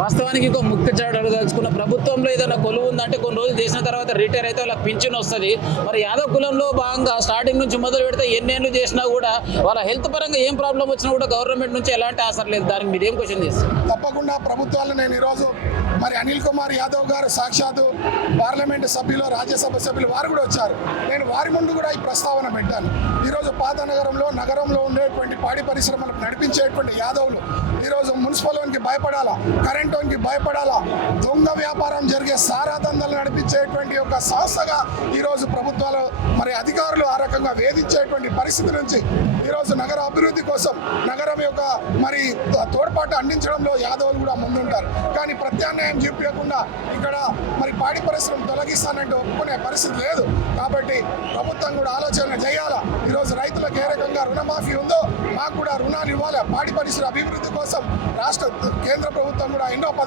వాస్తవానికి ఇంకో ముఖ్య చాటు తెలుసుకున్న ప్రభుత్వంలో ఏదైనా కొలువు ఉందంటే కొన్ని రోజులు చేసిన తర్వాత రిటైర్ అయితే వాళ్ళకి పింఛన్ వస్తుంది. మరి యాదవ్ కులంలో భాగంగా స్టార్టింగ్ నుంచి మొదలు పెడితే ఎన్నేళ్ళు చేసినా కూడా వాళ్ళ హెల్త్ పరంగా ఏం ప్రాబ్లం వచ్చినా కూడా గవర్నమెంట్ నుంచి ఎలాంటి ఆసర లేదు. దానికి మీరు ఏం క్వశ్చన్ చేస్తారు? తప్పకుండా ప్రభుత్వాలు నేను ఈరోజు మరి అనిల్ కుమార్ యాదవ్ గారు సాక్షాత్తు పార్లమెంటు సభ్యులు, రాజ్యసభ సభ్యులు వారు కూడా వచ్చారు. నేను వారి ముందు కూడా ఈ ప్రస్తావన పెట్టాను. ఈరోజు పాత నగరంలో ఉండేటువంటి పాడి పరిశ్రమలకు నడిపించేటువంటి యాదవులు ఈరోజు మున్సిపల్కి భయపడాలా, కరెంటుకి భయపడాలా, దొంగ వ్యాపారం జరిగే సారా దందలు నడిపించేటువంటి ఒక సంస్థగా ఈరోజు ప్రభుత్వాలు మరి అధికారులు ఆ రకంగా వేధించేటువంటి పరిస్థితి నుంచి ఈరోజు నగర అభివృద్ధి కోసం నగరం యొక్క మరి తోడ్పాటు అందించడంలో యాదవులు కూడా ముందుంటారు. కానీ ప్రత్యామ్నాయం చూపించకుండా ఇక్కడ మరి పాడి పరిశ్రమ తొలగిస్తానంటే ఒప్పుకునే పరిస్థితి లేదు. కాబట్టి ప్రభుత్వం కూడా ఆలోచన చేయాలా. ఈరోజు రైతులకు ఏ రకంగా రుణమాఫీ ఉందో మాకు కూడా రుణాలు ఇవ్వాలి. పాడి పరిశ్రమ అభివృద్ధి కోసం కేంద్ర ప్రభుత్వం కూడా ఎన్నో